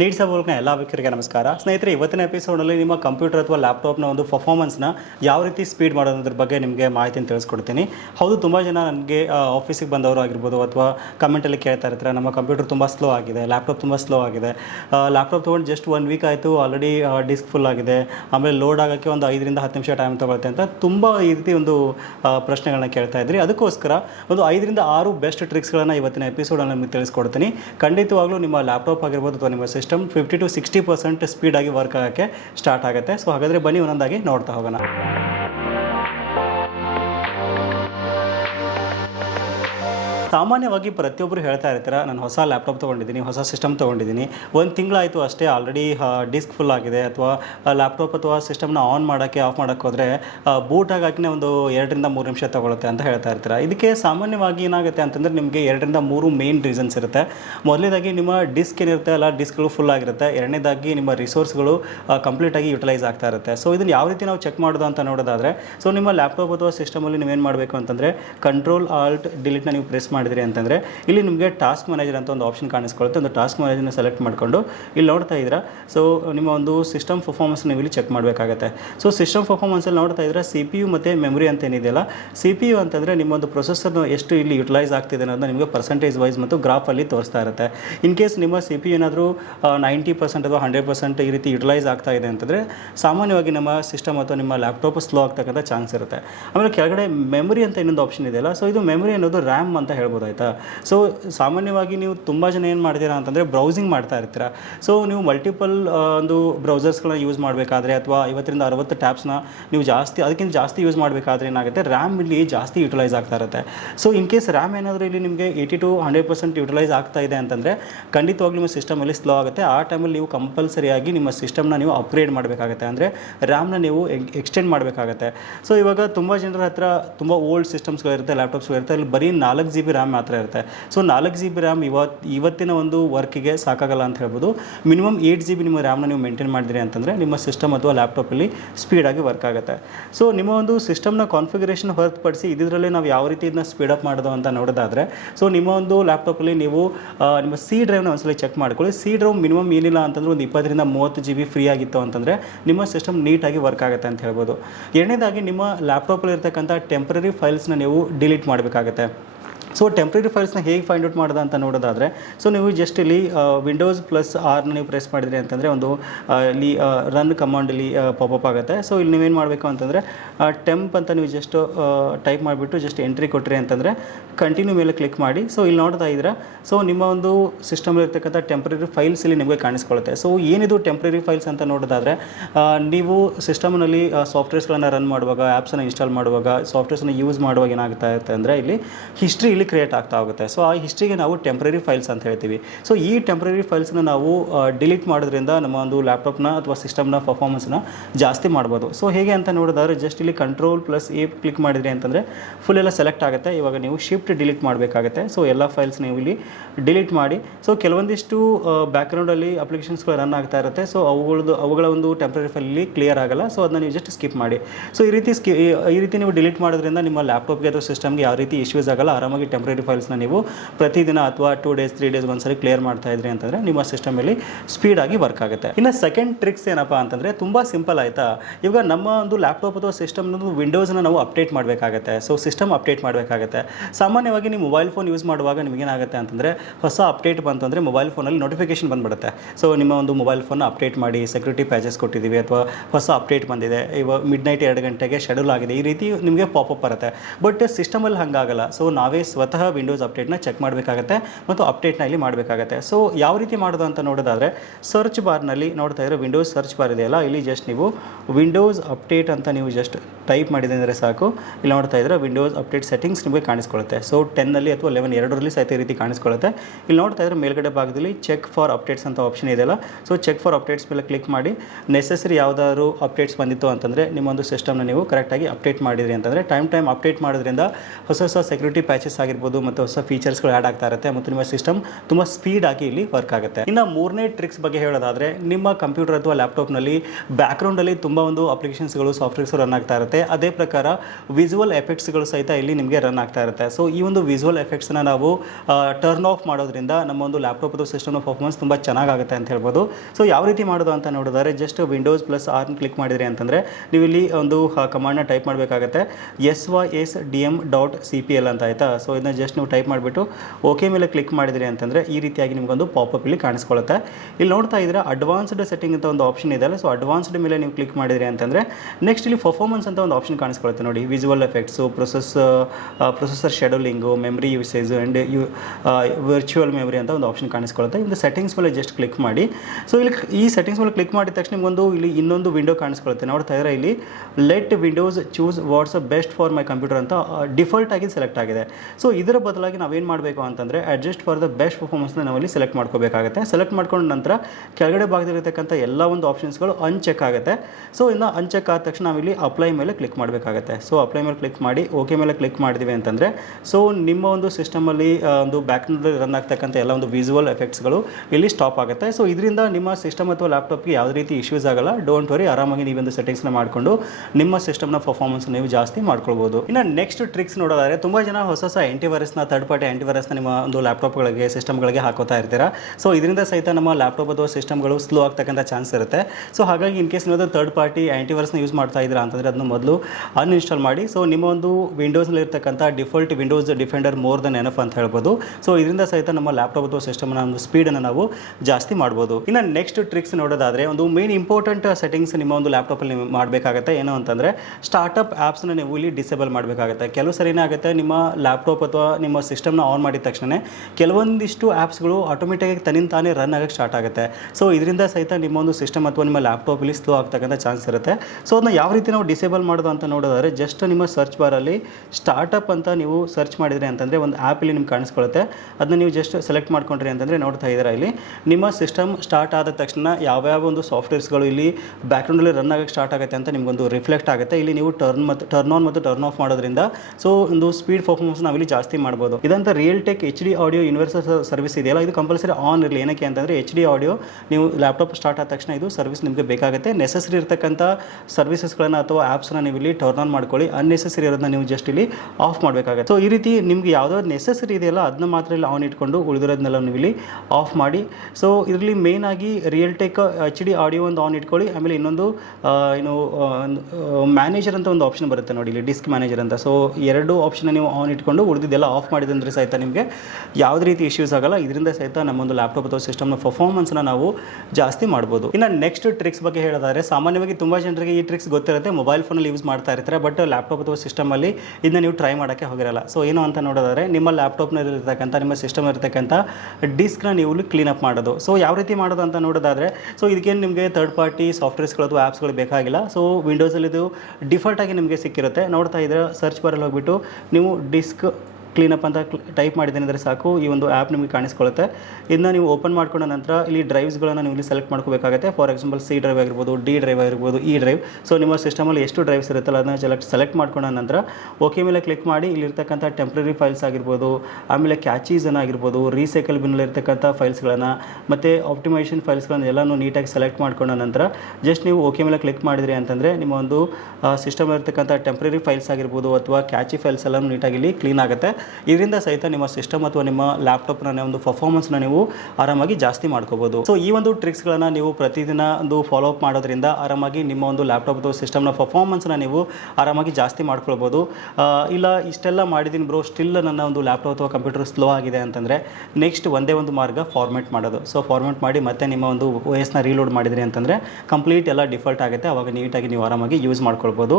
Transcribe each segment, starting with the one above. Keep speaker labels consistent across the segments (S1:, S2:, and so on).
S1: Needs ಮೂಲಕ ಎಲ್ಲ ವೀಕ್ಷಕರಿಗೆ ನಮಸ್ಕಾರ. ಸ್ನೇಹಿತರೆ, ಇವತ್ತಿನ ಎಪಿಸೋಡಲ್ಲಿ ನಿಮ್ಮ ಕಂಪ್ಯೂಟರ್ ಅಥವಾ ಲ್ಯಾಪ್ಟಾಪ್ನ ಒಂದು ಪರ್ಫಾರ್ಮೆನ್ಸ್ನ ಯಾವ ರೀತಿ ಸ್ಪೀಡ್ ಮಾಡೋದ್ರ ಬಗ್ಗೆ ನಿಮಗೆ ಮಾಹಿತಿನ ತಿಳಿಸ್ಕೊಡ್ತೀನಿ. ಹೌದು, ತುಂಬ ಜನ ನನಗೆ ಆಫೀಸಿಗೆ ಬಂದವರು ಆಗಿರ್ಬೋದು ಅಥವಾ ಕಮೆಂಟಲ್ಲಿ ಕೇಳ್ತಾ ಇರ್ತಾರೆ, ನಮ್ಮ ಕಂಪ್ಯೂಟರ್ ತುಂಬ ಸ್ಲೋ ಆಗಿದೆ, ಲ್ಯಾಪ್ಟಾಪ್ ತುಂಬ ಸ್ಲೋ ಆಗಿದೆ. ಲ್ಯಾಪ್ಟಾಪ್ ತೊಗೊಂಡು ಜಸ್ಟ್ ಒನ್ ವೀಕ್ ಆಯಿತು ಆಲ್ರೆಡಿ ಡಿಸ್ಕ್ ಫುಲ್ ಆಗಿದೆ. ಆಮೇಲೆ ಲೋಡ್ ಆಗೋಕ್ಕೆ ಒಂದು ಐದರಿಂದ ಹತ್ತು ನಿಮಿಷ ಟೈಮ್ ತೊಗೊಳುತ್ತೆ ಅಂತ ತುಂಬ ಈ ರೀತಿ ಒಂದು ಪ್ರಶ್ನೆಗಳನ್ನ ಕೇಳ್ತಾ ಇದ್ರಿ. ಅದಕ್ಕೋಸ್ಕರ ಒಂದು ಐದರಿಂದ ಆರು ಬೆಸ್ಟ್ ಟ್ರಿಕ್ಸ್ಗಳನ್ನು ಇವತ್ತಿನ ಎಪಿಸೋಡಲ್ಲಿ ನಿಮಗೆ ತಿಳಿಸ್ಕೊಡ್ತೀನಿ. ಖಂಡಿತವಾಗ್ಲೂ ನಿಮ್ಮ ಲ್ಯಾಪ್ಟಾಪ್ ಆಗಿರ್ಬೋದು ಅಥವಾ ನಿಮ್ಮ system fifty to sixty percent ಸ್ಪೀಡಾಗಿ ವರ್ಕ್ ಆಗೋಕ್ಕೆ ಸ್ಟಾರ್ಟ್ ಆಗುತ್ತೆ. ಸೊ ಹಾಗಾದರೆ ಬನ್ನಿ ಒಂದೊಂದಾಗಿ ನೋಡ್ತಾ ಹೋಗೋಣ. ಸಾಮಾನ್ಯವಾಗಿ ಪ್ರತಿಯೊಬ್ಬರು ಹೇಳ್ತಾ ಇರ್ತಾರೆ, ನಾನು ಹೊಸ ಲ್ಯಾಪ್ಟಾಪ್ ತೊಗೊಂಡಿದ್ದೀನಿ, ಹೊಸ ಸಿಸ್ಟಮ್ ತೊಗೊಂಡಿದ್ದೀನಿ. ಒಂದು ತಿಂಗಳಾಯಿತು ಅಷ್ಟೇ ಆಲ್ರೆಡಿ ಡಿಸ್ಕ್ ಫುಲ್ ಆಗಿದೆ. ಅಥವಾ ಲ್ಯಾಪ್ಟಾಪ್ ಅಥವಾ ಸಿಸ್ಟಮ್ನ ಆನ್ ಮಾಡೋಕ್ಕೆ ಆಫ್ ಮಾಡೋಕ್ಕೆ ಹೋದರೆ ಬೂಟ್ ಆಗಾಕಿನೇ ಒಂದು ಎರಡರಿಂದ ಮೂರು ನಿಮಿಷ ತೊಗೊಳುತ್ತೆ ಅಂತ ಹೇಳ್ತಾ ಇರ್ತಾರೆ? ಇದಕ್ಕೆ ಸಾಮಾನ್ಯವಾಗಿ ಏನಾಗುತ್ತೆ ಅಂತಂದರೆ ನಿಮಗೆ ಎರಡರಿಂದ ಮೂರು ಮೇನ್ ರೀಸನ್ಸ್ ಇರುತ್ತೆ. ಮೊದಲನೇದಾಗಿ ನಿಮ್ಮ ಡಿಸ್ಕ್ ಏನಿರುತ್ತೆ ಅಲ್ಲ ಡಿಸ್ಕ್ಗಳು ಫುಲ್ ಆಗಿರುತ್ತೆ. ಎರಡನೇದಾಗಿ ನಿಮ್ಮ ರಿಸೋರ್ಸ್ಗಳು ಕಂಪ್ಲೀಟಾಗಿ ಯುಟಿಲೈಸ್ ಆಗ್ತಾ ಇರುತ್ತೆ. ಸೊ ಇದನ್ನು ಯಾವ ರೀತಿ ನಾವು ಚೆಕ್ ಮಾಡೋದು ಅಂತ ನೋಡೋದಾದರೆ ಸೊ ನಿಮ್ಮ ಲ್ಯಾಪ್ಟಾಪ್ ಅಥವಾ ಸಿಸ್ಟಮಲ್ಲಿ ನೀವೇನು ಮಾಡಬೇಕು ಅಂತಂದರೆ ಕಂಟ್ರೋಲ್ ಆಲ್ಟ್ ಡಿಲೀಟ್ನ ನೀವು ಪ್ರೆಸ್ ಮಾಡಿದ್ರಿ ಅಂತಂದರೆ, ಇಲ್ಲಿ ನಿಮಗೆ ಟಾಸ್ಕ್ ಮ್ಯಾನೇಜರ್ ಅಂತ ಒಂದು ಆಪ್ಷನ್ ಕಾಣಿಸ್ಕೊಳ್ಳುತ್ತೆ ಒಂದು ಟಾಸ್ಕ್ ಮ್ಯಾನೇಜರ್ನ ಸೆಲೆಕ್ಟ್ ಮಾಡಿಕೊಂಡು, ಇಲ್ಲಿ ನೋಡ್ತಾ ಇದ್ದೀರಾ? ಸೊ ನಿಮ್ಮ ಒಂದು ಸಿಸ್ಟಮ್ ಪರ್ಫಾರ್ಮೆನ್ಸ್ ನೀವು ಇಲ್ಲಿ ಚೆಕ್ ಮಾಡಬೇಕಾಗತ್ತೆ. ಸೊ ಸಿಸ್ಟಮ್ ಪರ್ಫಾರ್ಮೆನ್ಸಲ್ಲಿ ನೋಡ್ತಾ ಇದ್ರೆ ಸಿ ಪಿ ಯು ಮತ್ತು ಮೆಮೊರಿ ಅಂತ ಏನಿದೆಯಲ್ಲ ಸಿ ಪಿ ಯು ಅಂತಂದರೆ ನಿಮ್ಮೊಂದು ಪ್ರೊಸೆಸರ್ನ ಎಷ್ಟು ಇಲ್ಲಿ ಯುಟಿಲೈಸ್ ಆಗ್ತಿದೆ ಅನ್ನೋದನ್ನ ನಿಮಗೆ ಪರ್ಸೆಂಟೇಜ್ ವೈಸ್ ಮತ್ತು ಗ್ರಾಫಲ್ಲಿ ತೋರಿಸ್ತಾ ಇರುತ್ತೆ. ಇನ್ ಕೇಸ್ ನಿಮ್ಮ ಸಿ ಪಿ ಏನಾದರೂ ನೈಂಟಿ ಪರ್ಸೆಂಟ್ ಅಥವಾ ಹಂಡ್ರೆಡ್ ಪರ್ಸೆಂಟ್ ಈ ರೀತಿ ಯುಟಿಲೈಸ್ ಆಗ್ತಾ ಇದೆ ಅಂತಂದರೆ, ಸಾಮಾನ್ಯವಾಗಿ ನಮ್ಮ ಸಿಸ್ಟಮ್ ಅಥವಾ ನಿಮ್ಮ ಲ್ಯಾಪ್ಟಾಪ್ ಸ್ಲೋ ಆಗ್ತಕ್ಕಂಥ ಚಾನ್ಸ್ ಇರುತ್ತೆ. ಆಮೇಲೆ ಕೆಳಗಡೆ ಮೆಮೊರಿ ಅಂತ ಇನ್ನೊಂದು ಆಪ್ಷನ್ ಇದೆಯಲ್ಲ ಸೊ ಇದು ಮೆಮೊರಿ ಅನ್ನೋದು ರ್ಯಾಮ್ ಅಂತ ಹೇಳ್ಬೋದು. ಆಯಿತಾ ಸೊ ಸಾಮಾನ್ಯವಾಗಿ ನೀವು ತುಂಬ ಜನ ಏನು ಮಾಡ್ತೀರಾ ಅಂತಂದರೆ ಬ್ರೌಸಿಂಗ್ ಮಾಡ್ತಾ ಇರ್ತೀರಾ. ಸೊ ನೀವು ಮಲ್ಟಿಪಲ್ ಒಂದು ಬ್ರೌಸರ್ಸ್ಗಳನ್ನ ಯೂಸ್ ಮಾಡಬೇಕಾದ್ರೆ ಅಥವಾ ಐವತ್ತರಿಂದ ಅರವತ್ತು ಟ್ಯಾಬ್ಸ್ನ ನೀವು ಜಾಸ್ತಿ, ಅದಕ್ಕಿಂತ ಜಾಸ್ತಿ ಯೂಸ್ ಮಾಡಬೇಕಾದ್ರೆ ಏನಾಗುತ್ತೆ? ರ್ಯಾಮ್ ಇಲ್ಲಿ ಜಾಸ್ತಿ ಯುಟಿಲೈಸ್ ಆಗ್ತಾ ಇರುತ್ತೆ. ಸೊ ಇನ್ ಕೇಸ್ ರ್ಯಾಮ್ ಏನಾದರೂ ಇಲ್ಲಿ ನಿಮಗೆ eighty to hundred percent utilise ಆಗ್ತಾ ಇದೆ ಅಂತಂದರೆ ಖಂಡಿತವಾಗ್ಲೂ ನಿಮ್ಮ ಸಿಸ್ಟಮಲ್ಲಿ ಸ್ಲೋ ಆಗುತ್ತೆ. ಆ ಟೈಮಲ್ಲಿ ನೀವು ಕಂಪಲ್ಸರಿಯಾಗಿ ನಿಮ್ಮ ಸಿಸ್ಟಮ್ನ ನೀವು ಅಪ್ಗ್ರೇಡ್ ಮಾಡಬೇಕಾಗುತ್ತೆ. ಅಂದರೆ ರ್ಯಾಮ್ನ ನೀವು ಎಕ್ಸ್ಟೆಂಡ್ ಮಾಡಬೇಕಾಗತ್ತೆ. ಸೊ ಇವಾಗ ತುಂಬ ಜನರ ಹತ್ರ ತುಂಬ ಓಲ್ಡ್ ಸಿಸ್ಟಮ್ಸ್ಗಳಿರುತ್ತೆ ಲ್ಯಾಪ್ಟಾಪ್ಸ್ಗಳಿರುತ್ತೆ ಅಲ್ಲಿ ಬರೀ ನಾಲ್ಕು ಜಿ ಬಿ ರ್ಯಾಮ್ ಮಾತ್ರ ಇರುತ್ತೆ. ಸೊ ನಾಲ್ಕು ಜಿ ಬಿ ರ್ಯಾಮ್ ಇವತ್ತು ಇವತ್ತಿನ ಒಂದು ವರ್ಕಿಗೆ ಸಾಕಾಗಲ್ಲ ಅಂತ ಹೇಳ್ಬೋದು. ಮಿನಿಮಮ್ ಏಯ್ಟ್ ಜಿ ಬಿ ನಿಮ್ಮ ರ್ಯಾಮ್ನ ನೀವು ಮೇಂಟೈನ್ ಮಾಡಿದ್ರಿ ಅಂತಂದರೆ ನಿಮ್ಮ ಸಿಸ್ಟಮ್ ಅಥವಾ ಲ್ಯಾಪ್ಟಾಪಲ್ಲಿ ಸ್ಪೀಡಾಗಿ ವರ್ಕ್ ಆಗುತ್ತೆ. ಸೊ ನಿಮ್ಮ ಒಂದು ಸಿಸ್ಟಮ್ನ ಕಾನ್ಫಿಗರೇಷನ್ ಹೊರತುಪಡಿಸಿ ಇದರಲ್ಲಿ ನಾವು ಯಾವ ರೀತಿ ಇದನ್ನ ಸ್ಪೀಡ್ ಅಪ್ ಮಾಡೋದು ಅಂತ ನೋಡೋದಾದರೆ ಸೊ ನಿಮ್ಮ ಒಂದು ಲ್ಯಾಪ್ಟಾಪಲ್ಲಿ ನೀವು ನಿಮ್ಮ ಸಿ ಡ್ರೈವ್ನ ಒಂದ್ಸಲ ಚೆಕ್ ಮಾಡ್ಕೊಳ್ಳಿ. ಸಿ ಡ್ರೈವ್ ಮಿನಿಮಮ್ ಏನಿಲ್ಲ ಅಂತಂದ್ರೆ ಒಂದು ಇಪ್ಪತ್ತರಿಂದ ಮೂವತ್ತು ಜಿ ಬಿ ಫ್ರೀ ಆಗಿತ್ತು ಅಂತಂದರೆ ನಿಮ್ಮ ಸಿಸ್ಟಮ್ ನೀಟಾಗಿ ವರ್ಕ್ ಆಗುತ್ತೆ ಅಂತ ಹೇಳ್ಬೋದು. ಎರಡನೇದಾಗಿ ನಿಮ್ಮ ಲ್ಯಾಪ್ಟಾಪಲ್ಲಿ ಇರತಕ್ಕಂಥ ಟೆಂಪ್ರರಿ ಫೈಲ್ಸ್ನ ನೀವು ಡಿಲೀಟ್ ಮಾಡಬೇಕಾಗತ್ತೆ. ಸೊ ಟೆಂಪ್ರರಿ ಫೈಲ್ಸ್ನ ಹೇಗೆ ಫೈಂಡ್ ಔಟ್ ಮಾಡೋದು ಅಂತ ನೋಡೋದಾದರೆ ಸೊ ನೀವು ಜಸ್ಟ್ ಇಲ್ಲಿ ವಿಂಡೋಸ್ ಪ್ಲಸ್ ಆರ್ನ ನೀವು ಪ್ರೆಸ್ ಮಾಡಿದ್ರಿ ಅಂತಂದರೆ ಒಂದು ಇಲ್ಲಿ ರನ್ ಕಮಾಂಡ್ ಇಲ್ಲಿ ಪಾಪಪ್ ಆಗುತ್ತೆ. ಸೊ ಇಲ್ಲಿ ನೀವೇನು ಮಾಡಬೇಕು ಅಂತಂದರೆ ಟೆಂಪ್ ಅಂತ ನೀವು ಜಸ್ಟ್ ಟೈಪ್ ಮಾಡಿಬಿಟ್ಟು ಜಸ್ಟ್ ಎಂಟ್ರಿ ಕೊಟ್ರಿ ಅಂತಂದರೆ ಕಂಟಿನ್ಯೂ ಮೇಲೆ ಕ್ಲಿಕ್ ಮಾಡಿ. ಸೊ ಇಲ್ಲಿ ನೋಡ್ತಾ ಇದ್ರೆ ಸೊ ನಿಮ್ಮ ಒಂದು ಸಿಸ್ಟಮ್ ಇರ್ತಕ್ಕಂಥ ಟೆಂಪ್ರರಿ ಫೈಲ್ಸ್ ಇಲ್ಲಿ ನಿಮಗೆ ಕಾಣಿಸ್ಕೊಳ್ಳುತ್ತೆ ಸೊ ಏನಿದು ಟೆಂಪ್ರರಿ ಫೈಲ್ಸ್ ಅಂತ ನೋಡೋದಾದರೆ ನೀವು ಸಿಸ್ಟಮ್ನಲ್ಲಿ ಸಾಫ್ಟ್ವೇರ್ಸ್ಗಳನ್ನು ರನ್ ಮಾಡುವಾಗ ಆ್ಯಪ್ಸನ್ನು ಇನ್ಸ್ಟಾಲ್ ಮಾಡುವಾಗ ಸಾಫ್ಟ್ವೇರ್ಸನ್ನು ಯೂಸ್ ಮಾಡುವಾಗ ಏನಾಗ್ತಾ ಇರುತ್ತೆ ಅಂದರೆ, ಇಲ್ಲಿ ಹಿಸ್ಟ್ರಿ ಇಲ್ಲಿ ಕ್ರಿಯೇಟ್ ಆಗ್ತಾ ಹೋಗುತ್ತೆ. ಸೊ ಆ ಹಿಸ್ಟ್ರಿಗೆ ನಾವು ಟೆಂಪ್ರರಿ ಫೈಲ್ಸ್ ಅಂತ ಹೇಳ್ತೀವಿ. ಸೊ ಈ ಟೆಂಪ್ರರಿ ಫೈಲ್ಸ್ನ ನಾವು ಡಿಲೀಟ್ ಮಾಡೋದ್ರಿಂದ ನಮ್ಮ ಒಂದು ಲ್ಯಾಪ್ಟಾಪ್ನ ಅಥವಾ ಸಿಸ್ಟಮ್ನ ಪರ್ಫಾರ್ಮೆನ್ಸ್ನ ಜಾಸ್ತಿ ಮಾಡ್ಬೋದು. ಸೊ ಹೇಗೆ ಅಂತ ನೋಡೋದಾದ್ರೆ ಜಸ್ಟ್ ಇಲ್ಲಿ ಕಂಟ್ರೋಲ್ ಪ್ಲಸ್ ಎ ಕ್ಲಿಕ್ ಮಾಡಿದ್ರಿ ಅಂತಂದರೆ ಫುಲ್ ಎಲ್ಲ ಸೆಲೆಕ್ಟ್ ಆಗುತ್ತೆ. ಇವಾಗ ನೀವು ಶಿಫ್ಟ್ ಡಿಲೀಟ್ ಮಾಡಬೇಕಾಗುತ್ತೆ. ಸೊ ಎಲ್ಲ ಫೈಲ್ಸ್ ನೀವು ಇಲ್ಲಿ ಡಿಲೀಟ್ ಮಾಡಿ. ಸೊ ಕೆಲವೊಂದಿಷ್ಟು ಬ್ಯಾಕ್ಗ್ರೌಂಡಲ್ಲಿ ಅಪ್ಲಿಕೇಶನ್ಸ್ಗಳು ರನ್ ಆಗ್ತಾ ಇರುತ್ತೆ. ಸೊ ಅವುಗಳದ್ದು ಅವುಗಳ ಒಂದು ಟೆಂಪ್ರರಿ ಫೈಲಲ್ಲಿ ಕ್ಲಿಯರ್ ಆಗಲ್ಲ. ಸೊ ಅದನ್ನ ನೀವು ಜಸ್ಟ್ ಸ್ಕಿಪ್ ಮಾಡಿ. ಸೊ ಈ ರೀತಿ ಸ್ಕಿ ಈ ರೀತಿ ನೀವು ಡಿಲೀಟ್ ಮಾಡೋದ್ರಿಂದ ನಿಮ್ಮ ಲ್ಯಾಪ್ಟಾಪ್ಗೆ ಅಥವಾ ಸಿಸ್ಟಮ್ಗೆ ಯಾವ ರೀತಿ ಇಶ್ಯೂಸ್ ಆಗಲ್ಲ, ಆರಾಮಾಗಿ ಟೆಂಪ್ರರಿ ಫೈಲ್ಸ್ನ ನೀವು ಪ್ರತಿದಿನ ಅಥವಾ ಟೂ ಡೇಸ್ ತ್ರೀ ಡೇಸ್ ಒಂದ್ಸರಿ ಕ್ಲಿಯರ್ ಮಾಡ್ತಾ ಇದ್ರಿ ಅಂತಂದರೆ ನಿಮ್ಮ ಸಿಸ್ಟಮಲ್ಲಿ ಸ್ಪೀಡಾಗಿ ವರ್ಕ್ ಆಗುತ್ತೆ. ಇನ್ನು ಸೆಕೆಂಡ್ ಟ್ರಿಕ್ಸ್ ಏನಪ್ಪ ಅಂತಂದರೆ ತುಂಬ ಸಿಂಪಲ್ ಆಯಿತಾ? ಇವಾಗ ನಮ್ಮ ಒಂದು ಲ್ಯಾಪ್ಟಾಪ್ ಅಥವಾ ಸಿಸ್ಟಮ್ನ ವಿಂಡೋಸ್ನ ನಾವು ಅಪ್ಡೇಟ್ ಮಾಡಬೇಕಾಗತ್ತೆ. ಸೊ ಸಿಸ್ಟಮ್ ಅಪ್ಡೇಟ್ ಮಾಡಬೇಕಾಗತ್ತೆ. ಸಾಮಾನ್ಯವಾಗಿ ನೀವು ಮೊಬೈಲ್ ಫೋನ್ ಯೂಸ್ ಮಾಡುವಾಗ ನಿಮಗೇನಾಗುತ್ತೆ ಅಂತಂದರೆ ಹೊಸ ಅಪ್ಡೇಟ್ ಬಂತು ಅಂದರೆ ಮೊಬೈಲ್ ಫೋನಲ್ಲಿ ನೋಟಿಫಿಕೇಶನ್ ಬಂದ್ಬಿಡುತ್ತೆ. ಸೊ ನಿಮ್ಮ ಒಂದು ಮೊಬೈಲ್ ಫೋನ್ ಅಪ್ಡೇಟ್ ಮಾಡಿ ಸೆಕ್ಯೂರಿಟಿ ಪ್ಯಾಚಸ್ ಕೊಟ್ಟಿದ್ದೀವಿ ಅಥವಾ ಹೊಸ ಅಪ್ಡೇಟ್ ಬಂದಿದೆ. ಇವಾಗ ಮಿಡ್ ನೈಟ್ ಎರಡು ಗಂಟೆಗೆ ಶೆಡ್ಯೂಲ್ ಆಗಿದೆ. ಈ ರೀತಿ ನಿಮಗೆ ಪಾಪಪ್ ಬರುತ್ತೆ. ಬಟ್ ಸಿಸ್ಟಮಲ್ಲಿ ಹಾಗಾಗಲ್ಲ. ಸೊ ನಾವೇ ಸ್ವತಃ ವಿಂಡೋಸ್ ಅಪ್ಡೇಟ್ನ ಚೆಕ್ ಮಾಡಬೇಕಾಗತ್ತೆ ಮತ್ತು ಅಪ್ಡೇಟ್ನ ಇಲ್ಲಿ ಮಾಡಬೇಕಾಗತ್ತೆ. ಸೊ ಯಾವ ರೀತಿ ಮಾಡೋದು ಅಂತ ನೋಡೋದಾದರೆ ಸರ್ಚ್ ಬಾರ್ನಲ್ಲಿ ನೋಡ್ತಾ ಇದ್ರೆ ವಿಂಡೋಸ್ ಸರ್ಚ್ ಬಾರ್ ಇದೆಯಲ್ಲ, ಇಲ್ಲಿ ಜಸ್ಟ್ ನೀವು ವಿಂಡೋಸ್ ಅಪ್ಡೇಟ್ ಅಂತ ನೀವು ಜಸ್ಟ್ ಟೈಪ್ ಮಾಡಿದೆ ಅಂದರೆ ಸಾಕು. ಇಲ್ಲಿ ನೋಡ್ತಾ ಇದ್ರೆ ವಿಂಡೋಸ್ ಅಪ್ಡೇಟ್ ಸೆಟ್ಟಿಂಗ್ಸ್ ನಿಮಗೆ ಕಾಣಿಸ್ಕೊಳ್ಳುತ್ತೆ. ಸೊ ಟೆನ್ನಲ್ಲಿ ಅಥವಾ ಲೆವೆನ್ ಎರಡರಲ್ಲಿ ಸಹಿತ ರೀತಿ ಕಾಣಿಸ್ಕೊಳ್ಳುತ್ತೆ. ಇಲ್ಲಿ ನೋಡ್ತಾ ಇದ್ರೆ ಮೇಲ್ಗಡೆ ಭಾಗದಲ್ಲಿ ಚೆಕ್ ಫಾರ್ ಅಪ್ಡೇಟ್ಸ್ ಅಂತ ಆಪ್ಷನ್ ಇದೆಯಲ್ಲ ಸೊ ಚೆಕ್ ಫಾರ್ ಅಪ್ಡೇಟ್ಸ್ ಮೇಲೆ ಕ್ಲಿಕ್ ಮಾಡಿ ನೆಸೆಸರಿ ಯಾವುದಾದ್ರು ಅಪ್ಡೇಟ್ಸ್ ಬಂದಿತ್ತು ಅಂತಂದರೆ ನಿಮ್ಮೊಂದು ಸಿಸ್ಟಮ್ನ ನೀವು ಕರೆಕ್ಟಾಗಿ ಅಪ್ಡೇಟ್ ಮಾಡಿದ್ರಿ ಅಂತಂದರೆ ಟೈಮ್ ಟೈಮ್ ಅಪ್ಡೇಟ್ ಮಾಡೋದ್ರಿಂದ ಹೊಸ ಹೊಸ ಸೆಕ್ಯೂರಿಟಿ ಪ್ಯಾಚಸ್ ಆಗಿರ್ಬೋದು ಆಗಿರ್ಬೋದು ಮತ್ತು ಹೊಸ ಫೀಚರ್ಸ್ಗಳು ಆ್ಯಡ್ ಆಗ್ತಾ ಇರುತ್ತೆ ಮತ್ತು ನಿಮ್ಮ ಸಿಸ್ಟಮ್ ತುಂಬ ಸ್ಪೀಡ್ ಆಗಿ ಇಲ್ಲಿ ವರ್ಕ್ ಆಗುತ್ತೆ. ಇನ್ನು ಮೂರನೇ ಟ್ರಿಕ್ಸ್ ಬಗ್ಗೆ ಹೇಳೋದಾದರೆ ನಿಮ್ಮ ಕಂಪ್ಯೂಟರ್ ಅಥವಾ ಲ್ಯಾಪ್ಟಾಪ್ನಲ್ಲಿ ಬ್ಯಾಕ್ಗ್ರೌಂಡಲ್ಲಿ ತುಂಬ ಒಂದು ಅಪ್ಲಿಕೇಶನ್ಸ್ಗಳು ಸಾಫ್ಟ್ವೇರ್ಸ್ ರನ್ ಆಗ್ತಾ ಇರುತ್ತೆ. ಅದೇ ಪ್ರಕಾರ ವಿಜುವಲ್ ಎಫೆಕ್ಟ್ಸ್ಗಳು ಸಹಿತ ಇಲ್ಲಿ ನಿಮಗೆ ರನ್ ಆಗ್ತಾ ಇರುತ್ತೆ. ಸೊ ಈ ಒಂದು ವಿಜುವಲ್ ಎಫೆಕ್ಟ್ಸ್ನ ನಾವು ಟರ್ನ್ ಆಫ್ ಮಾಡೋದ್ರಿಂದ ನಮ್ಮ ಒಂದು ಲ್ಯಾಪ್ಟಾಪ್ ಅಥವಾ ಸಿಸ್ಟಮ್ನ ಪರ್ಫಾರ್ಮೆನ್ಸ್ ತುಂಬ ಚೆನ್ನಾಗುತ್ತೆ ಅಂತ ಹೇಳ್ಬೋದು. ಸೊ ಯಾವ ರೀತಿ ಮಾಡೋದು ಅಂತ ನೋಡಿದರೆ ಜಸ್ಟ್ ವಿಂಡೋಸ್ ಪ್ಲಸ್ ಆರ್ನ ಕ್ಲಿಕ್ ಮಾಡಿದ್ರಿ ಅಂತಂದರೆ ನೀವು ಇಲ್ಲಿ ಒಂದು ಕಮಾಂಡ್ನ ಟೈಪ್ ಮಾಡಬೇಕಾಗತ್ತೆ. S Y S D M dot C P L ಅಂತ ಆಯಿತಾ? ಸೊ ಇದನ್ನ ಜಸ್ಟ್ ನೀವು ಟೈಪ್ ಮಾಡಿಬಿಟ್ಟು ಓಕೆ ಮೇಲೆ ಕ್ಲಿಕ್ ಮಾಡಿದ್ರಿ ಅಂತಂದರೆ ಈ ರೀತಿಯಾಗಿ ನಿಮಗೊಂದು ಪಾಪಪ್ ಇಲ್ಲಿ ಕಾಣಿಸ್ಕೊಳ್ಳುತ್ತೆ. ಇಲ್ಲಿ ನೋಡ್ತಾ ಇದ್ರೆ ಅಡ್ವಾನ್ಸ್ಡ್ ಸೆಟ್ಟಿಂಗ್ ಅಂತ ಒಂದು ಆಪ್ಷನ್ ಇದೆ ಸೊ ಅಡ್ವಾನ್ಸ್ಡ್ ಮೇಲೆ ನೀವು ಕ್ಲಿಕ್ ಮಾಡಿದ್ರಿ ಅಂತಂದರೆ ನೆಕ್ಸ್ಟ್ ಇಲ್ಲಿ ಪರ್ಫಾರ್ಮೆನ್ಸ್ ಅಂತ ಒಂದು ಆಪ್ಷನ್ ಕಾಣಿಸ್ಕೊಳ್ಳುತ್ತೆ ನೋಡಿ. Visual effects process processor scheduling memory usage and you virtual memory ಅಂತ ಒಂದು ಆಪ್ಷನ್ ಕಾಣಿಸ್ಕೊಳ್ಳುತ್ತೆ. ಇದು ಸೆಟ್ಟಿಂಗ್ಸ್ ಮೇಲೆ ಜಸ್ಟ್ ಕ್ಲಿಕ್ ಮಾಡಿ. ಸೊ ಇಲ್ಲಿ ಈ ಸೆಟ್ಟಿಂಗ್ಸ್ ಮೇಲೆ ಕ್ಲಿಕ್ ಮಾಡಿದ ತಕ್ಷಣ ನಿಮಗೊಂದು ಇಲ್ಲಿ ಇನ್ನೊಂದು ವಿಂಡೋ ಕಾಣಿಸ್ಕೊಳ್ಳುತ್ತೆ. ನೋಡ್ತಾ ಇದ್ರೆ ಇಲ್ಲಿ? Let Windows choose what's best for my computer ಅಂತ ಡಿಫಾಲ್ಟ್ ಆಗಿ ಸೆಲೆಕ್ಟ್ ಆಗಿದೆ. ಸೊ ಇದರ ಬದಲಾಗಿ ನಾವೇನು ಮಾಡಬೇಕು ಅಂತಂದರೆ ಅಡ್ಜಸ್ಟ್ ಫಾರ್ ದ ಬೆಸ್ಟ್ ಪರ್ಫಾರ್ಮೆನ್ಸ್ನ ನಾವಲ್ಲಿ ಸೆಲೆಕ್ಟ್ ಮಾಡ್ಕೋಬೇಕಾಗುತ್ತೆ. ಸೆಲೆಕ್ಟ್ ಮಾಡ್ಕೊಂಡ ನಂತರ ಕೆಳಗಡೆ ಭಾಗದಲ್ಲಿರ್ತಕ್ಕಂಥ ಎಲ್ಲ ಒಂದು ಆಪ್ಷನ್ಸ್ಗಳು ಅನ್ಚೆಕ್ ಆಗುತ್ತೆ. ಸೊ ಇನ್ನು ಅನ್ಚೆಕ್ ಆದ ತಕ್ಷಣ ನಾವಿಲ್ಲಿ ಅಪ್ಲೈ ಮೇಲೆ ಕ್ಲಿಕ್ ಮಾಡಬೇಕಾಗುತ್ತೆ. ಸೊ ಅಪ್ಲೈ ಮೇಲೆ ಕ್ಲಿಕ್ ಮಾಡಿ ಓಕೆ ಮೇಲೆ ಕ್ಲಿಕ್ ಮಾಡಿದ್ವಿ ಅಂತಂದರೆ ಸೊ ನಿಮ್ಮ ಒಂದು ಸಿಸ್ಟಮಲ್ಲಿ ಒಂದು ಬ್ಯಾಕ್ನಲ್ಲಿ ರನ್ ಆಗ್ತಕ್ಕಂಥ ಎಲ್ಲ ಒಂದು ವಿಸುವಲ್ ಎಫೆಕ್ಟ್ಸ್ಗಳು ಇಲ್ಲಿ ಸ್ಟಾಪ್ ಆಗುತ್ತೆ. ಸೊ ಇದರಿಂದ ನಿಮ್ಮ ಸಿಸ್ಟಮ್ ಅಥವಾ ಲ್ಯಾಪ್ಟಾಪ್ಗೆ ಯಾವುದೇ ರೀತಿ ಇಶ್ಯೂಸ್ ಆಗಲ್ಲ. ಡೋಂಟ್ ವರಿ ಆರಾಮಾಗಿ ನೀವೊಂದು ಸೆಟ್ಟಿಂಗ್ಸ್ನ ಮಾಡಿಕೊಂಡು ನಿಮ್ಮ ಸಿಸ್ಟಮ್ನ ಪರ್ಫಾರ್ಮೆನ್ಸ್ ನೀವು ಜಾಸ್ತಿ ಮಾಡ್ಕೊಳ್ಬೋದು. ಇನ್ನು ನೆಕ್ಸ್ಟ್ ಟ್ರಿಕ್ಸ್ ನೋಡೋದಾದರೆ ತುಂಬ ಜನ ಹೊಸ ಹೊಸ ಆ್ಯಂಟಿವೈರಸ್ನ ಥರ್ಡ್ ಪಾರ್ಟಿ ಆ್ಯಂಟಿವೈರಸ್ನ ನಿಮ್ಮ ಒಂದು ಲ್ಯಾಪ್ಟಾಪ್ಗಳಿಗೆ ಸಿಸ್ಟಮ್ಗಳಿಗೆ ಹಾಕೋತಾ ಇರ್ತೀರಾ? ಸೊ ಇದರಿಂದ ಸಹಿತ ನಮ್ಮ ಲ್ಯಾಪ್ಟಾಪ್ ಅಥವಾ ಸಿಸ್ಟಮ್ಗಳು ಸ್ಲೋ ಆಗ್ತಕ್ಕಂಥ ಚಾನ್ಸ್ ಇರುತ್ತೆ. ಸೊ ಹಾಗಾಗಿ ಇನ್ ಕೇಸ್ ನೀವು ಥರ್ಡ್ ಪಾರ್ಟಿ ಆ್ಯಂಟಿವೈರಸ್ನ ಯೂಸ್ ಮಾಡ್ತಾ ಇದ್ದೀರಾ ಅಂತಂದರೆ ಅದನ್ನು ಮೊದಲು ಅನ್ಇನ್ಸ್ಟಾಲ್ ಮಾಡಿ. ಸೊ ನಿಮ್ಮ ಒಂದು ವಿಂಡೋಸ್ನಲ್ಲಿ ಇರ್ತಕ್ಕಂಥ default Windows Defender more than enough ಅಂತ ಹೇಳ್ಬೋದು. ಸೊ ಇದರಿಂದ ಸಹಿತ ನಮ್ಮ ಲ್ಯಾಪ್ಟಾಪ್ ಅಥವಾ ಸಿಸ್ಟಮ್ನ ಒಂದು ಸ್ಪೀಡನ್ನು ನಾವು ಜಾಸ್ತಿ ಮಾಡ್ಬೋದು. ಇನ್ನು ನೆಕ್ಸ್ಟ್ ಟ್ರಿಕ್ಸ್ ನೋಡೋದಾದರೆ, ಒಂದು ಮೇನ್ ಇಂಪಾರ್ಟೆಂಟ್ ಸೆಟ್ಟಿಂಗ್ಸ್ ನಿಮ್ಮ ಒಂದು ಲ್ಯಾಪ್ಟಾಪಲ್ಲಿ ನೀವು ಮಾಡಬೇಕಾಗತ್ತೆ. ಏನು ಅಂತಂದರೆ ಸ್ಟಾರ್ಟಪ್ ಆ್ಯಪ್ಸ್ನ ನೀವು ಇಲ್ಲಿ ಡಿಸೇಬಲ್ ಮಾಡಬೇಕಾಗುತ್ತೆ. ಕೆಲವು ಸರಿ ಏನಾಗುತ್ತೆ ನಿಮ್ಮ ಲ್ಯಾಪ್ಟಾಪ್ ಅಥವಾ ನಿಮ್ಮ ಸಿಸ್ಟಮ್ನ ಆನ್ ಮಾಡಿದ ತಕ್ಷಣ ಕೆಲವೊಂದಿಷ್ಟು ಆ್ಯಪ್ಸ್ಗಳು ಆಟೋಮೆಟಿಕಾಗಿ ತನ್ನಿಂದ ತಾನೇ ರನ್ ಆಗೋಕ್ಕೆ ಸ್ಟಾರ್ಟ್ ಆಗುತ್ತೆ. ಸೊ ಇದರಿಂದ ಸಹಿತ ನಿಮ್ಮ ಒಂದು ಸಿಸ್ಟಮ್ ಅಥವಾ ನಿಮ್ಮ ಲ್ಯಾಪ್ಟಾಪಲ್ಲಿ ಸ್ಲೋ ಆಗ್ತಕ್ಕಂಥ ಚಾನ್ಸ್ ಇರುತ್ತೆ. ಸೊ ಅದನ್ನ ಯಾವ ರೀತಿ ನಾವು ಡಿಸೇಬಲ್ ಮಾಡೋದು ಅಂತ ನೋಡೋದಾದ್ರೆ ಜಸ್ಟ್ ನಿಮ್ಮ ಸರ್ಚ್ ಬಾರಲ್ಲಿ ಸ್ಟಾರ್ಟಪ್ ಅಂತ ನೀವು ಸರ್ಚ್ ಮಾಡಿದ್ರಿ ಅಂತಂದರೆ ಒಂದು ಆ್ಯಪಲ್ಲಿ ನಿಮ್ಗೆ ಕಾಣಿಸ್ಕೊಳ್ಳುತ್ತೆ ಅದನ್ನ ನೀವು ಜಸ್ಟ್ ಸೆಲೆಕ್ಟ್ ಮಾಡ್ಕೊಂಡ್ರಿ ಅಂತಂದರೆ ನೋಡ್ತಾ ಇದ್ದೀರಾ ಇಲ್ಲಿ. ನಿಮ್ಮ ಸಿಸ್ಟಮ್ ಸ್ಟಾರ್ಟ್ ಆದ ತಕ್ಷಣ ಯಾವ್ಯಾವ ಒಂದು ಸಾಫ್ಟ್ವೇರ್ಸ್ಗಳು ಇಲ್ಲಿ ಬ್ಯಾಕ್ಗ್ರೌಂಡಲ್ಲಿ ರನ್ ಆಗೋಕ್ಕೆ ಸ್ಟಾರ್ಟ್ ಆಗುತ್ತೆ ಅಂತ ನಿಮಗೊಂದು ರಿಫ್ಲೆಕ್ಟ್ ಆಗುತ್ತೆ. ಇಲ್ಲಿ ನೀವು ಟರ್ನ್ ಮತ್ತು ಟರ್ನ್ ಆನ್ ಮತ್ತು ಟರ್ನ್ ಆಫ್ ಮಾಡೋದ್ರಿಂದ. ಸೊ ಒಂದು ಸ್ಪೀಡ್ ಪರ್ಫಾರ್ಮೆನ್ಸ್ ನಾವಿಲ್ಲಿ ಜಾಸ್ತಿ ಮಾಡ್ಬೋದು. ಇದಂತ Realtek H D audio universal service ಇದೆಯಲ್ಲ, ಇದು ಕಂಪಲ್ಸರಿ ಆನ್ ಇರಲಿ. ಏನಕ್ಕೆ ಅಂತಂದರೆ ಎಚ್ ಡಿ ಆಡಿಯೋ ನೀವು ಲ್ಯಾಪ್ಟಾಪ್ ಸ್ಟಾರ್ಟ್ ಆದ ತಕ್ಷಣ ಇದು ಸರ್ವಿಸ್ ನಿಮಗೆ ಬೇಕಾಗುತ್ತೆ. ನೆಸೆಸರಿ ಇರ್ತಕ್ಕಂಥ ಸರ್ವಿಸಸ್ಗಳನ್ನು ಅಥವಾ ಆ್ಯಪ್ಸ್ನ ನೀವು ಇಲ್ಲಿ ಟರ್ನ್ ಆನ್ ಮಾಡ್ಕೊಳ್ಳಿ. ಅನ್ನೆಸೆಸರಿ ಇರೋದನ್ನ ನೀವು ಜಸ್ಟ್ ಇಲ್ಲಿ ಆಫ್ ಮಾಡಬೇಕಾಗುತ್ತೆ. ಸೊ ಈ ರೀತಿ ನಿಮ್ಗೆ ಯಾವುದೋ ನೆಸೆಸರಿ ಇದೆಯಲ್ಲ ಅದನ್ನ ಮಾತ್ರ ಇಲ್ಲಿ ಆನ್ ಇಟ್ಕೊಂಡು ಉಳಿದಿರೋದನ್ನೆಲ್ಲ ನೀವು ಇಲ್ಲಿ ಆಫ್ ಮಾಡಿ. ಸೊ ಇದರಲ್ಲಿ ಮೇನ್ ಆಗಿ Realtek H D audio ಒಂದು ಆನ್ ಇಟ್ಕೊಳ್ಳಿ. ಆಮೇಲೆ ಇನ್ನೊಂದು ಏನು ಮ್ಯಾನೇಜರ್ ಅಂತ ಒಂದು ಆಪ್ಷನ್ ಬರುತ್ತೆ ನೋಡಿ ಇಲ್ಲಿ ಡಿಸ್ಕ್ ಮ್ಯಾನೇಜರ್ ಅಂತ. ಸೊ ಎರಡು ಆಪ್ಷನ್ ನೀವು ಆನ್ ಇಟ್ಕೊಂಡು ಉಳಿದಿದ್ದೆಲ್ಲ ಆಫ್ ಮಾಡಿದಂದ್ರೆ ಸಹಿತ ನಿಮಗೆ ಯಾವುದೇ ರೀತಿ ಇಶ್ಯೂಸ್ ಆಗಲ್ಲ. ಇದರಿಂದ ಸಹಿತ ನಮ್ಮೊಂದು ಲ್ಯಾಪ್ಟಾಪ್ ಅಥವಾ ಸಿಸ್ಟಮ್ನ ಪರ್ಫಾರ್ಮೆನ್ಸ್ನ ನಾವು ಜಾಸ್ತಿ ಮಾಡ್ಬೋದು. ಇನ್ನು ನೆಕ್ಸ್ಟ್ ಟ್ರಿಕ್ಸ್ ಬಗ್ಗೆ ಹೇಳೋದಾದ್ರೆ, ಸಾಮಾನ್ಯವಾಗಿ ತುಂಬ ಜನರಿಗೆ ಈ ಟ್ರಿಕ್ಸ್ ಗೊತ್ತಿರುತ್ತೆ. ಮೊಬೈಲ್ ಫೋನಲ್ಲಿ ಯೂಸ್ ಮಾಡ್ತಾ ಇರ್ತಾರೆ. ಬಟ್ ಲ್ಯಾಪ್ಟಾಪ್ ಅಥವಾ ಸಿಸ್ಟಮಲ್ಲಿ ಇದನ್ನ ನೀವು ಟ್ರೈ ಮಾಡೋಕ್ಕೆ ಹೋಗಿರಲ್ಲ. ಸೊ ಏನು ಅಂತ ನೋಡೋದಾದ್ರೆ, ನಿಮ್ಮ ಲ್ಯಾಪ್ಟಾಪ್ನಲ್ಲಿರ್ತಕ್ಕಂಥ ನಿಮ್ಮ ಸಿಸ್ಟಮ್ ಇರ್ತಕ್ಕಂಥ ಡಿಸ್ಕ್ನ ನೀವು ಕ್ಲೀನ್ ಅಪ್ ಮಾಡೋದು. ಸೊ ಯಾವ ರೀತಿ ಮಾಡೋದು ಅಂತ ನೋಡೋದಾದ್ರೆ ಸೊ ಇದಕ್ಕೇನು ನಿಮಗೆ ಥರ್ಡ್ ಪಾರ್ಟಿ ಸಾಫ್ಟ್ವೇರ್ಸ್ಗಳು ಅಥವಾ ಆ್ಯಪ್ಸ್ಗಳು ಬೇಕಾಗಿಲ್ಲ. ಸೊ ವಿಂಡೋಸಲ್ಲಿ ಇದು ಡಿಫಾಲ್ಟಾಗಿ ನಿಮಗೆ ಸಿಕ್ಕಿರುತ್ತೆ. ನೋಡ್ತಾ ಇದ್ರೆ ಸರ್ಚ್ ಬಾರಲ್ಲಿ ಹೋಗ್ಬಿಟ್ಟು ನೀವು ಡಿಸ್ಕ್ ಕ್ಲೀನಪ್ ಅಂತ ಟೈಪ್ ಮಾಡಿದ್ದೇನೆ ಅಂದರೆ ಸಾಕು, ಈ ಒಂದು ಆ್ಯಪ್ ನಿಮಗೆ ಕಾಣಿಸ್ಕೊಳ್ಳುತ್ತೆ. ಇದನ್ನ ನೀವು ಓಪನ್ ಮಾಡ್ಕೊಂಡ ನಂತರ ಇಲ್ಲಿ ಡ್ರೈವ್ಸ್ಗಳನ್ನು ನೀವು ಇಲ್ಲಿ ಸೆಲೆಕ್ಟ್ ಮಾಡ್ಕೋಬೇಕಾಗುತ್ತೆ. ಫಾರ್ ಎಕ್ಸಾಂಪಲ್, ಸಿ ಡ್ರೈವ್ ಆಗಿರ್ಬೋದು, ಡಿ ಡ್ರೈವ್ ಆಗಿರ್ಬೋದು, ಇ ಡ್ರೈವ್. ಸೊ, ನಿಮ್ಮ ಸಿಸ್ಟಮಲ್ಲಿ ಎಷ್ಟು ಡ್ರೈವ್ಸ್ ಇರುತ್ತಲ್ಲ, ಅದನ್ನ ಸೆಲೆಕ್ಟ್ ಸೆಲೆಕ್ಟ್ ಮಾಡ್ಕೊಂಡ ನಂತರ ಓಕೆ ಮೇಲೆ ಕ್ಲಿಕ್ ಮಾಡಿ, ಇಲ್ಲಿರ್ತಕ್ಕಂಥ ಟೆಂಪ್ರರಿ ಫೈಲ್ಸ್ ಆಗಿರ್ಬೋದು, ಆಮೇಲೆ ಕ್ಯಾಚೀಸನ್ನು ಆಗಿರ್ಬೋದು, ರೀಸೈಕಲ್ ಬಿನ್ನಲ್ಲಿ ಇರ್ತಕ್ಕಂಥ ಫೈಲ್ಸ್ಗಳನ್ನು, ಮತ್ತು ಆಪ್ಟಿಮೈಸೇಷನ್ ಫೈಲ್ಸ್ಗಳನ್ನು ಎಲ್ಲನೂ ನೀಟಾಗಿ ಸೆಲೆಕ್ಟ್ ಮಾಡ್ಕೊಂಡ ನಂತರ ಜಸ್ಟ್ ನೀವು ಓಕೆ ಮೇಲೆ ಕ್ಲಿಕ್ ಮಾಡಿದ್ರಿ ಅಂತಂದರೆ ನಿಮ್ಮ ಒಂದು ಸಿಸ್ಟಮ್ ಇರ್ತಕ್ಕಂಥ ಟೆಂಪ್ರರಿ ಫೈಲ್ಸ್ ಆಗಿರ್ಬೋದು ಅಥವಾ ಕ್ಯಾಚಿ ಫೈಲ್ಸ್ ಎಲ್ಲನೂ ನೀಟಾಗಿ ಇಲ್ಲಿ ಕ್ಲೀನ್ ಆಗುತ್ತೆ. ಇದರಿಂದ ಸಹಿತ ನಿಮ್ಮ ಸಿಸ್ಟಮ್ ಅಥವಾ ನಿಮ್ಮ ಲ್ಯಾಪ್ಟಾಪ್ನ ಒಂದು ಪರ್ಫಾರ್ಮೆನ್ಸ್ನ ನೀವು ಆರಾಮಾಗಿ ಜಾಸ್ತಿ ಮಾಡ್ಕೋಬೋದು. ಸೊ ಈ ಒಂದು ಟ್ರಿಕ್ಸ್ಗಳನ್ನು ನೀವು ಪ್ರತಿದಿನ ಒಂದು ಫಾಲೋ ಅಪ್ ಮಾಡೋದ್ರಿಂದ ಆರಾಮಾಗಿ ನಿಮ್ಮ ಒಂದು ಲ್ಯಾಪ್ಟಾಪ್ ಅಥವಾ ಸಿಸ್ಟಮ್ನ ಪರ್ಫಾರ್ಮೆನ್ಸ್ನ ನೀವು ಆರಾಮಾಗಿ ಜಾಸ್ತಿ ಮಾಡ್ಕೊಳ್ಬೋದು. ಇಲ್ಲ, ಇಷ್ಟೆಲ್ಲ ಮಾಡಿದ್ದೀನಿ ಬ್ರೋ ಸ್ಟಿಲ್ ನನ್ನ ಒಂದು ಲ್ಯಾಪ್ಟಾಪ್ ಅಥವಾ ಕಂಪ್ಯೂಟರ್ ಸ್ಲೋ ಆಗಿದೆ ಅಂತಂದರೆ ನೆಕ್ಸ್ಟ್ ಒಂದೇ ಒಂದು ಮಾರ್ಗ ಫಾರ್ಮೆಟ್ ಮಾಡೋದು. ಸೊ ಫಾರ್ಮೆಟ್ ಮಾಡಿ ಮತ್ತೆ ನಿಮ್ಮ ಒಂದು ವಯಸ್ಸನ್ನ ರೀಲೋಡ್ ಮಾಡಿದ್ರಿ ಅಂತಂದರೆ ಕಂಪ್ಲೀಟ್ ಎಲ್ಲ ಡಿಫಾಲ್ಟ್ ಆಗುತ್ತೆ. ಅವಾಗ ನೀಟಾಗಿ ನೀವು ಆರಾಮಾಗಿ ಯೂಸ್ ಮಾಡ್ಕೊಳ್ಬೋದು.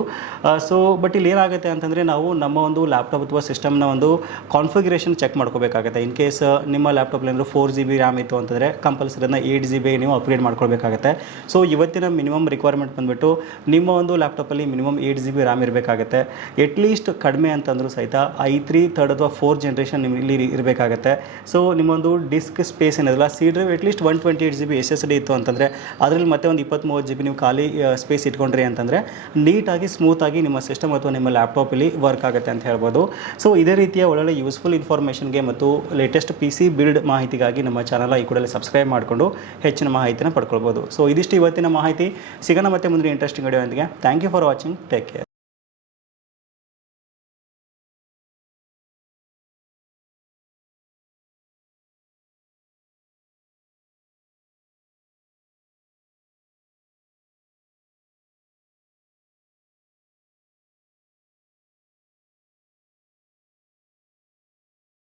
S1: ಸೊ ಬಟ್ ಇಲ್ಲಿ ಏನಾಗುತ್ತೆ ಅಂತಂದರೆ ನಾವು ನಮ್ಮ ಒಂದು ಲ್ಯಾಪ್ಟಾಪ್ ಅಥವಾ ಸಿಸ್ಟಮ್ನ ಒಂದು ಕಾನ್ಫಿಗರೇಷನ್ ಚೆಕ್ ಮಾಡ್ಕೋಬೇಕಾಗುತ್ತೆ. ಇನ್ ಕೇಸ್ ನಿಮ್ಮ ಲ್ಯಾಪ್ಟಾಪ್ ಏನಾದರೂ ಫೋರ್ ಜಿ ಬಿ ರ್ಯಾಮ್ ಇತ್ತು ಅಂತಂದರೆ ಕಂಪಲ್ಸರಿ ಅದನ್ನ ಏಯ್ಟ್ ಜಿ ಬಿ ನೀವು ಅಪ್ಗ್ರೇಡ್ ಮಾಡ್ಕೊಳ್ಬೇಕಾಗುತ್ತೆ. ಸೊ ಇವತ್ತಿನ ಮಿನಿಮಮ್ ರಿಕ್ವೈರ್ಮೆಂಟ್ ಬಂದುಬಿಟ್ಟು ನಿಮ್ಮ ಒಂದು ಲ್ಯಾಪ್ಟಾಪಲ್ಲಿ minimum eight G B RAM ಇರಬೇಕಾಗುತ್ತೆ. ಎಟ್ಲೀಸ್ಟ್ ಕಡಿಮೆ ಅಂತಂದರೂ ಸಹಿತ ಐ ತ್ರೀ ಥರ್ಡ್ ಅಥವಾ ಫೋರ್ ಜನ್ರೇಷನ್ ನಿಮಗೆ ಇಲ್ಲಿ ಇರಬೇಕಾಗುತ್ತೆ. ಸೊ ನಿಮ್ಮೊಂದು ಡಿಸ್ಕ್ ಸ್ಪೇಸ್ ಏನಿದೆಲ್ಲ C drive at least one twenty eight G B S S D ಇತ್ತು ಅಂತಂದರೆ ಅದರಲ್ಲಿ ಮತ್ತೆ ಒಂದು ಇಪ್ಪತ್ತ್ಮೂವತ್ತು ಜಿ ಬಿ ನೀವು ಖಾಲಿ ಸ್ಪೇಸ್ ಇಟ್ಕೊಂಡ್ರಿ ಅಂತಂದರೆ ನೀಟಾಗಿ ಸ್ಮೂತಾಗಿ ನಿಮ್ಮ ಸಿಸ್ಟಮ್ ಅಥವಾ ನಿಮ್ಮ ಲ್ಯಾಪ್ಟಾಪಲ್ಲಿ ವರ್ಕ್ ಆಗುತ್ತೆ ಅಂತ ಹೇಳ್ಬೋದು. ಸೊ ಇದೇ ರೀತಿಯ ರೀತಿಯ ಒಳ್ಳೊಳ್ಳೆ ಯೂಸ್ಫುಲ್ ಇನ್ಫಾರ್ಮೇಷನ್ಗೆ ಮತ್ತು ಲೇಟೆಸ್ಟ್ ಪಿ ಸಿ ಬಿಲ್ಡ್ ಮಾಹಿತಿಗಾಗಿ ನಮ್ಮ ಚಾನಲ್ ಈ ಕೂಡಲೇ ಸಬ್ಸ್ಕ್ರೈಬ್ ಮಾಡಿಕೊಂಡು ಹೆಚ್ಚಿನ ಮಾಹಿತಿನ ಪಡ್ಕೊಳ್ಬೋದು. ಸೊ ಇದಿಷ್ಟು ಇವತ್ತಿನ ಮಾಹಿತಿ. ಸಿಗೋಣ ಮತ್ತೆ ಮುಂದಿನ interesting video thank you for watching take care